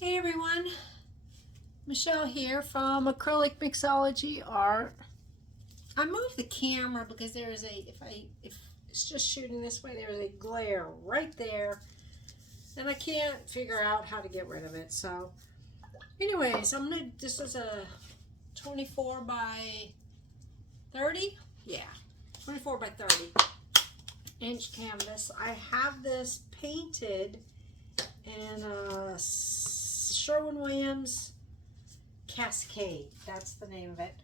Hey everyone, Michelle here from Acrylic Mixology Art. I moved the camera because there is if it's just shooting this way, there's a glare right there, and I can't figure out how to get rid of it. So, anyways, this is a 24 by 30, yeah, 24 by 30 inch canvas. I have this painted in Sherwin-Williams Cascade. That's the name of it.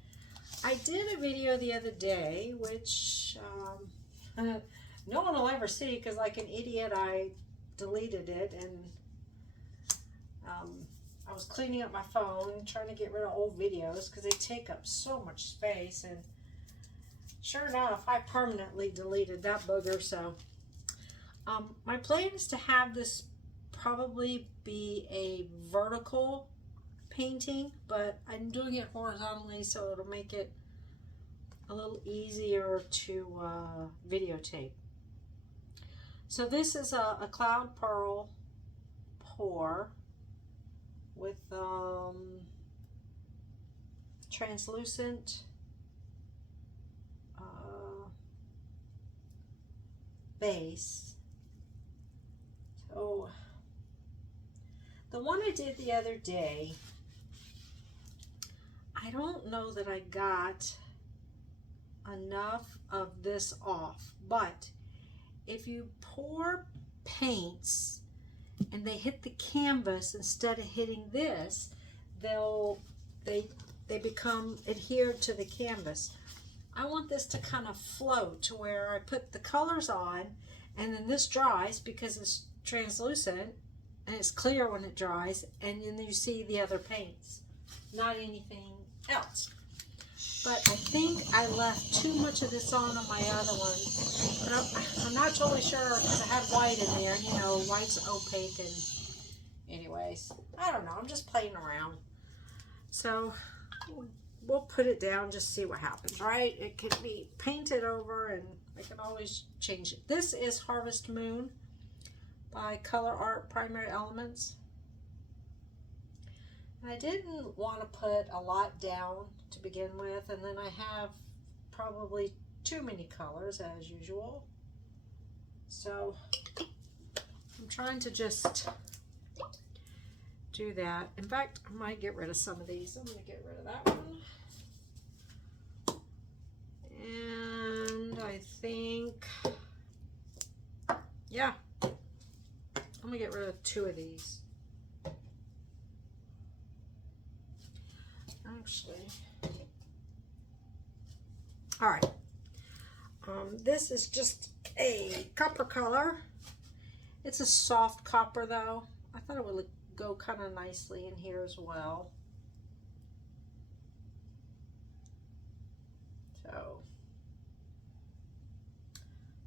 I did a video the other day, which no one will ever see because, like an idiot, I deleted it, and I was cleaning up my phone, trying to get rid of old videos because they take up so much space. And sure enough, I permanently deleted that booger. So my plan is to have this probably be a vertical painting, but I'm doing it horizontally so it'll make it a little easier to videotape. So this is a cloud pearl pour with translucent base. So the one I did the other day, I don't know that I got enough of this off, but if you pour paints and they hit the canvas instead of hitting this, they become adhered to the canvas. I want this to kind of float to where I put the colors on, and then this dries because it's translucent and it's clear when it dries, and then you see the other paints, not anything else. But I think I left too much of this on my other one, but I'm not totally sure because I had white in there. You know, white's opaque, and anyways, I don't know, I'm just playing around. So we'll put it down, just see what happens, right? It could be painted over, and I can always change it. This is Harvest Moon by Color Art Primary Elements. And I didn't want to put a lot down to begin with, and then I have probably too many colors as usual. So I'm trying to just do that. In fact, I might get rid of some of these. I'm going to get rid of that one. And I think, yeah, I'm going to get rid of 2 of these. Actually, all right. This is just a copper color. It's a soft copper though. I thought it would go kind of nicely in here as well. So,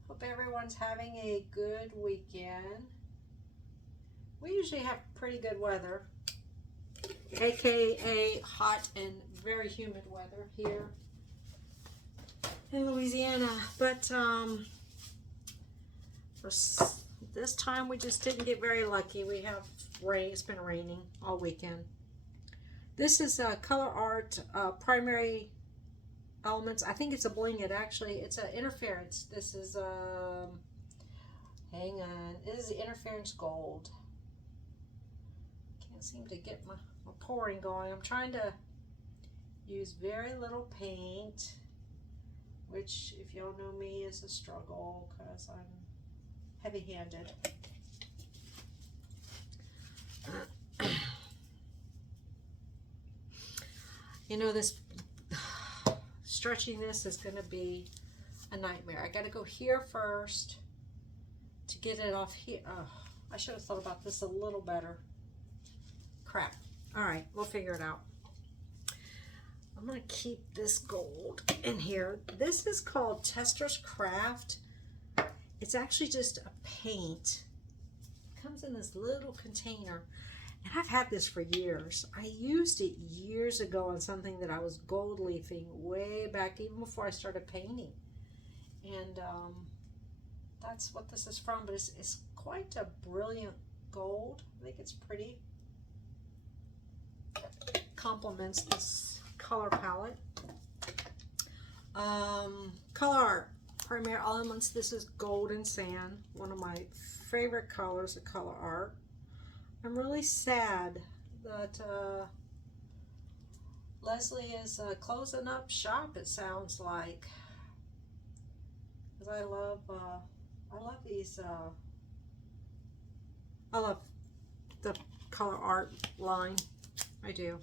hope everyone's having a good weekend. We usually have pretty good weather, aka hot and very humid weather here in Louisiana, but for this time we just didn't get very lucky. We have rain. It's been raining all weekend. This is Color Art Primary Elements. I think it's a bling. It's an interference. This is hang on, this is the interference gold. Can't seem to get my pouring going. I'm trying to use very little paint, which, if y'all know me, is a struggle because I'm heavy-handed. You know, this stretching this is going to be a nightmare. I got to go here first to get it off here. Oh, I should have thought about this a little better. Crap. All right, we'll figure it out. I'm going to keep this gold in here. This is called Tester's Craft. It's actually just a paint. It comes in this little container. And I've had this for years. I used it years ago on something that I was gold leafing way back, even before I started painting. And that's what this is from. But it's quite a brilliant gold. I think it's pretty. complements this color palette. Color art, Primary Elements. This is Golden Sand, one of my favorite colors of color art. I'm really sad that Leslie is closing up shop, it sounds like, because I love these, I love the color art line. I do.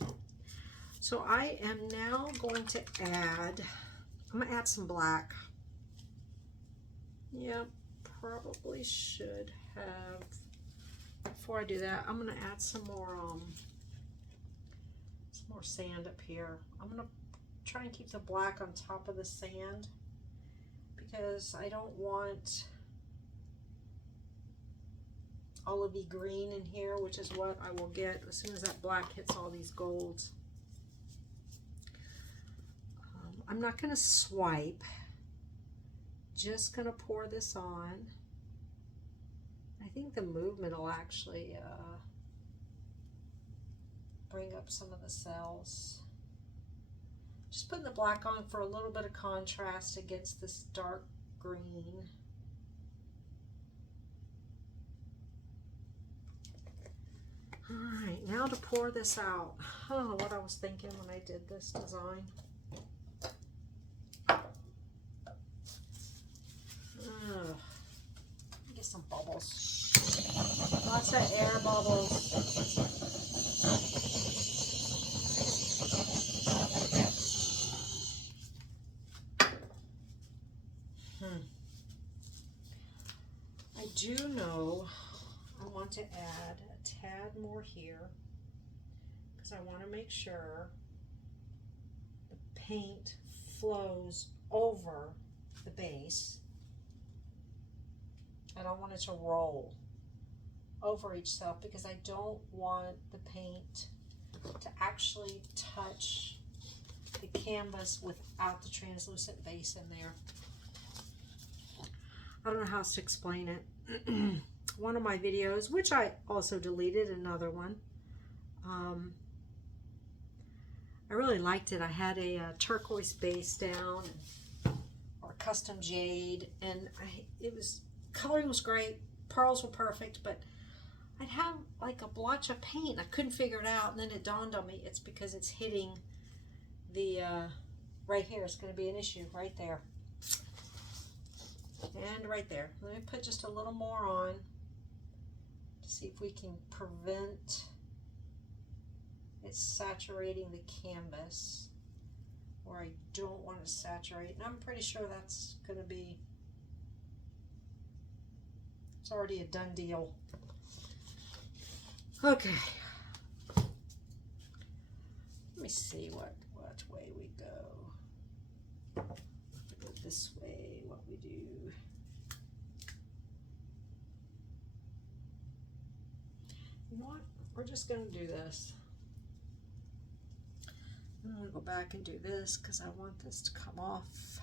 So I am now going to add, I'm going to add some black. Yep, probably should have. Before I do that, I'm going to add some more sand up here. I'm going to try and keep the black on top of the sand because I don't want olivey green in here, which is what I will get as soon as that black hits all these golds. I'm not going to swipe, just going to pour this on. I think the movement will actually bring up some of the cells. Just putting the black on for a little bit of contrast against this dark green. Alright, now to pour this out. I don't know what I was thinking when I did this design. Get some bubbles. Lots of air bubbles. I do know I want to add a tad more here because I want to make sure the paint flows over the base. I don't want it to roll over each cell because I don't want the paint to actually touch the canvas without the translucent base in there. I don't know how else to explain it. One of my videos, which I also deleted, another one, I really liked it. I had a turquoise base down or custom jade, and coloring was great, pearls were perfect, but I'd have like a blotch of paint. I couldn't figure it out, and then it dawned on me it's because it's hitting the right here. It's going to be an issue right there and right there. Let me put just a little more on to see if we can prevent it saturating the canvas where I don't want to saturate, and I'm pretty sure that's going to be, it's already a done deal. Okay. Let me see what way we go. We go this way, what we do. You know what? We're just going to do this. I'm going to go back and do this because I want this to come off.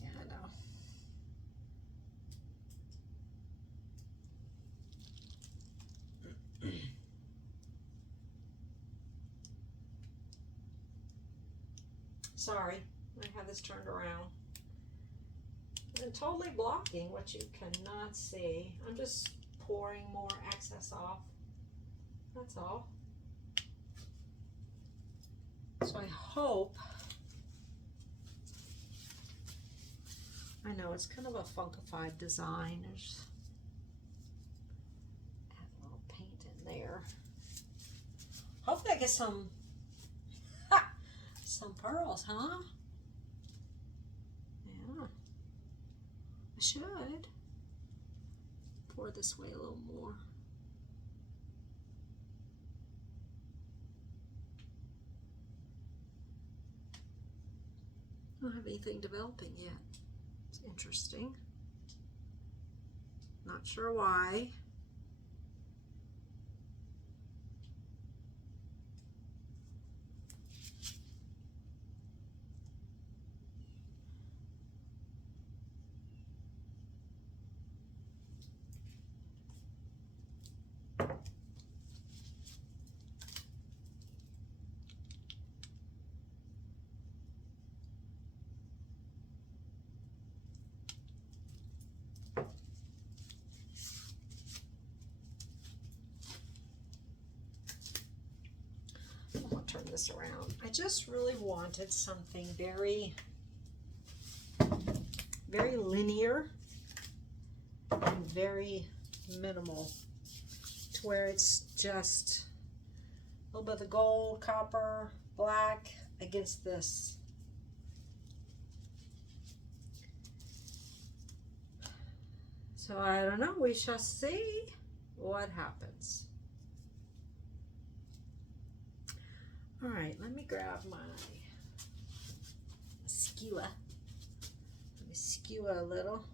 Yeah, I know. Sorry, I have this turned around. And totally blocking what you cannot see. I'm just pouring more excess off. That's all. So I hope, I know it's kind of a funkified design. There's add a little paint in there. Hopefully I get some pearls, huh? Yeah. I should pour this way a little more. I don't have anything developing yet. It's interesting. Not sure why. this around. I just really wanted something very, very linear and very minimal, to where it's just a little bit of the gold, copper, black against this. So I don't know, we shall see what happens. All right, let me grab my skewer. Let me skewer a little.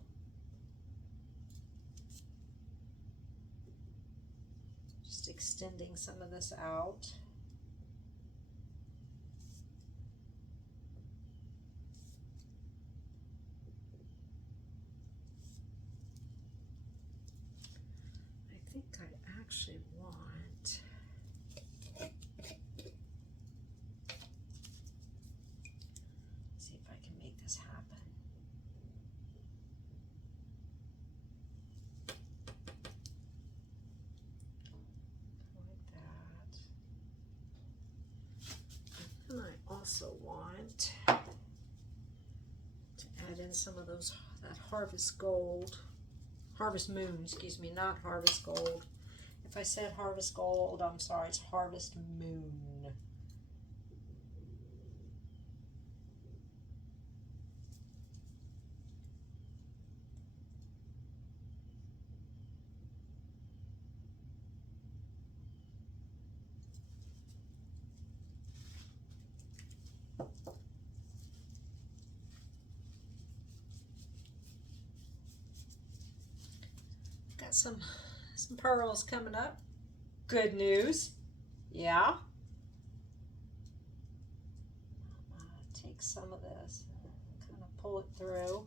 Just extending some of this out. I think I actually want, see if I can make this happen. Like that. And I also want to add in some of those, that harvest gold. Harvest Moon, excuse me, not Harvest Gold. If I said Harvest Gold, I'm sorry, it's Harvest Moon. Got some pearls coming up. Good news. Yeah. Take some of this and kind of pull it through.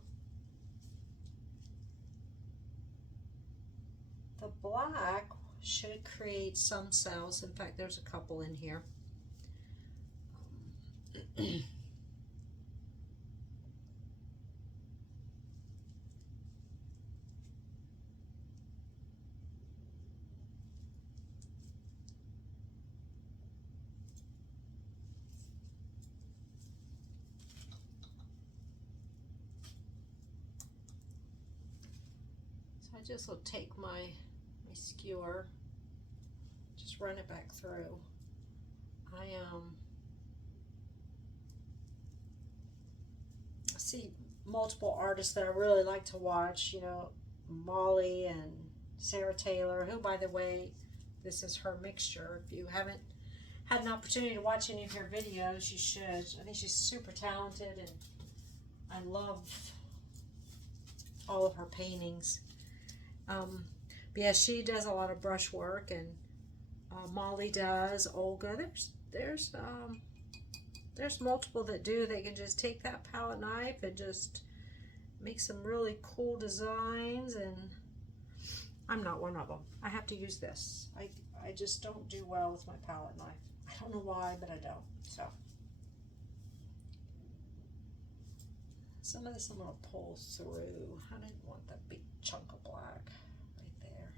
The black should create some cells. In fact, there's a couple in here. I just will take my skewer, just run it back through. I see multiple artists that I really like to watch, you know, Molly and Sarah Taylor, who, by the way, this is her mixture. If you haven't had an opportunity to watch any of her videos, you should. I think she's super talented, and I love all of her paintings. But yeah, she does a lot of brush work, and Molly does. Olga, there's multiple that do. They can just take that palette knife and just make some really cool designs, and I'm not one of them. I have to use this. I just don't do well with my palette knife. I don't know why, but I don't. So some of this I'm going to pull through. I didn't want that big chunk of black right there.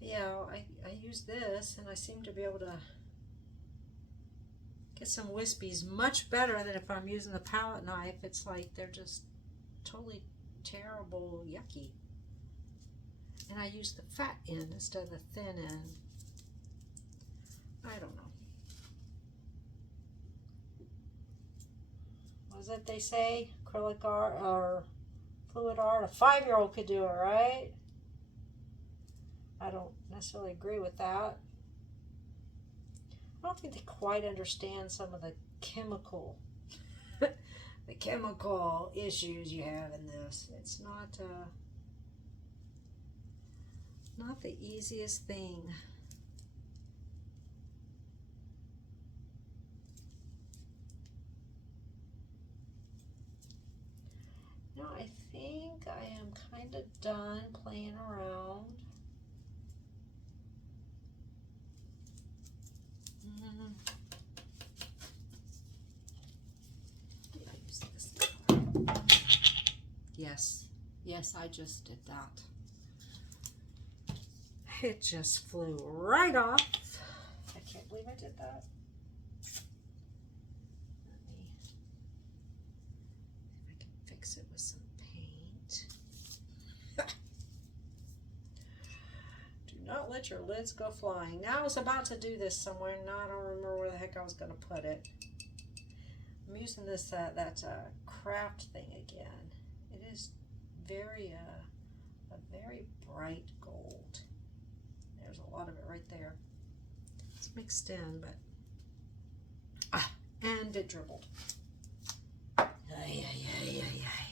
Yeah, I use this, and I seem to be able to get some wispies much better than if I'm using the palette knife. It's like they're just totally terrible, yucky. And I use the fat end instead of the thin end. I don't know. What is it they say? Acrylic art or fluid art? A 5-year-old could do it, right? I don't necessarily agree with that. I don't think they quite understand some of the chemical the chemical issues you have in this. It's not the easiest thing. Now I think I am kind of done playing around. Yes, I just did that. It just flew right off. I can't believe I did that. Let me see if I can fix it with some paint. Do not let your lids go flying. Now I was about to do this somewhere, and now I don't remember where the heck I was going to put it. I'm using this that craft thing again. It is very a very bright gold. There's a lot of it right there. It's mixed in, but and it dribbled. Ay, ay, ay, ay, ay.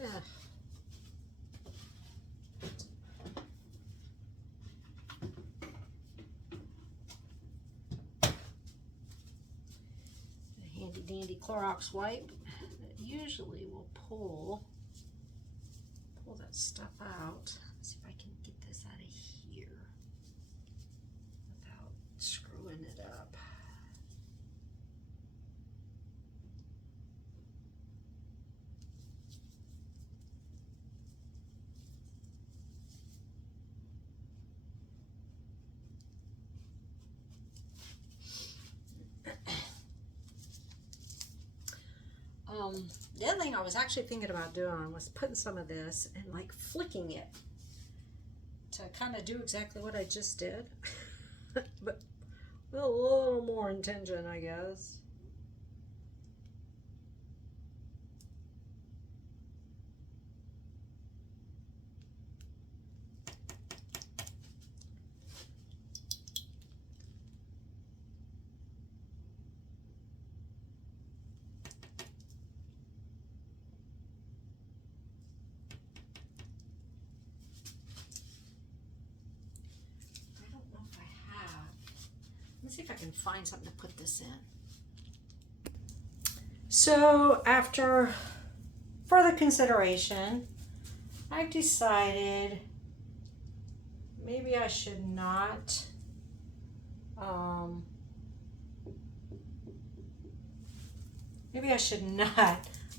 Yeah. A handy dandy Clorox wipe that usually will pull that stuff out. Let's see if I can get this out of here without screwing it up. The other thing I was actually thinking about doing was putting some of this and like flicking it to kind of do exactly what I just did, but with a little more intention, I guess. Let's see if I can find something to put this in. So after further consideration, I've decided maybe I should not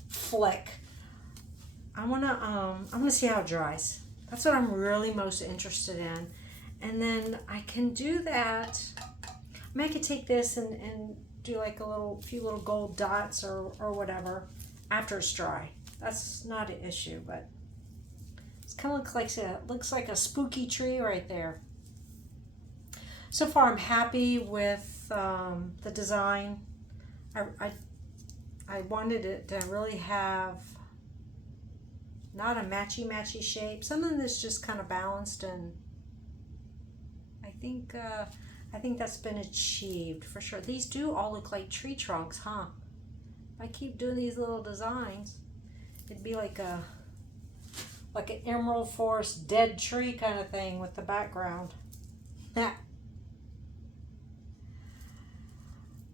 flick. I'm gonna see how it dries. That's what I'm really most interested in. And then I can do that. I mean, I could take this and do like a few little gold dots or whatever after it's dry. That's not an issue, but it's kind of looks like a spooky tree right there. So far, I'm happy with the design. I wanted it to really have not a matchy shape, something that's just kind of balanced, and I think that's been achieved for sure. These do all look like tree trunks, huh? If I keep doing these little designs, it'd be like an emerald forest dead tree kind of thing with the background.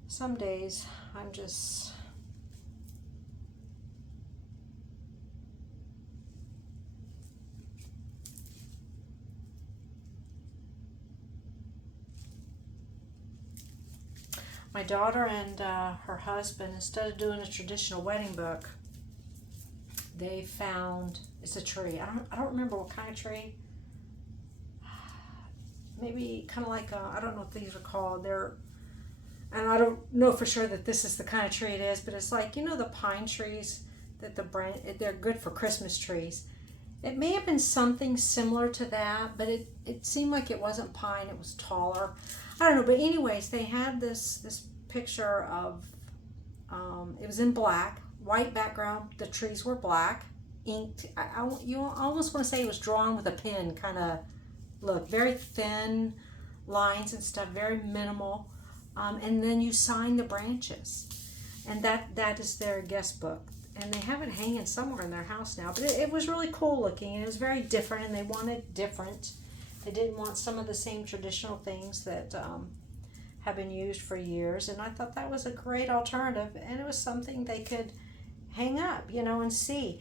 Some days I'm just my daughter and her husband, instead of doing a traditional wedding book, they found, it's a tree. I don't remember what kind of tree. Maybe kind of like I don't know what these are called. And I don't know for sure that this is the kind of tree it is, but it's like, you know, the pine trees that they're good for Christmas trees. It may have been something similar to that, but it seemed like it wasn't pine, it was taller. I don't know, but anyways, they had this picture of, it was in black, white background, the trees were black, inked. You almost want to say it was drawn with a pen, kind of look, very thin lines and stuff, very minimal. And then you sign the branches. And that is their guest book. And they have it hanging somewhere in their house now. But it was really cool looking, and it was very different, and they wanted different. They didn't want some of the same traditional things that have been used for years. And I thought that was a great alternative, and it was something they could hang up, you know, and see.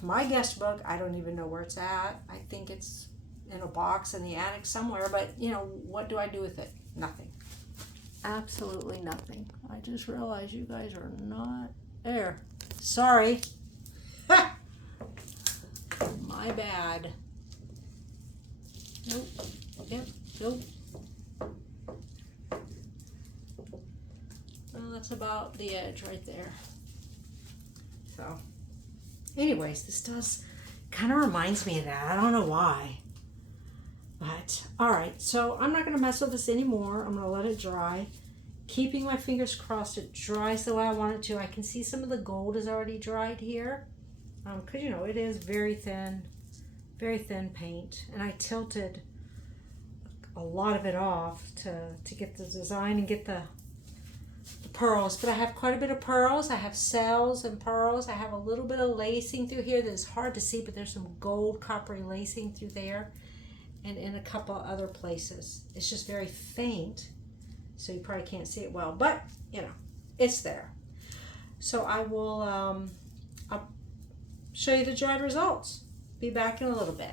My guest book, I don't even know where it's at. I think it's in a box in the attic somewhere, but, you know, what do I do with it? Nothing. Absolutely nothing. I just realized you guys are not there. Sorry. My bad. Nope. Yep. Nope. Well, that's about the edge right there. So, anyways, this does kind of reminds me of that. I don't know why. But, alright, so I'm not going to mess with this anymore. I'm going to let it dry. Keeping my fingers crossed it dries the way I want it to. I can see some of the gold is already dried here. Because, you know, it is very thin paint. And I tilted a lot of it off to get the design and get the pearls. But I have quite a bit of pearls. I have cells and pearls. I have a little bit of lacing through here that's hard to see, but there's some gold coppery lacing through there. And in a couple other places. It's just very faint, so you probably can't see it well, but you know, it's there. So I will I'll show you the dried results. Be back in a little bit.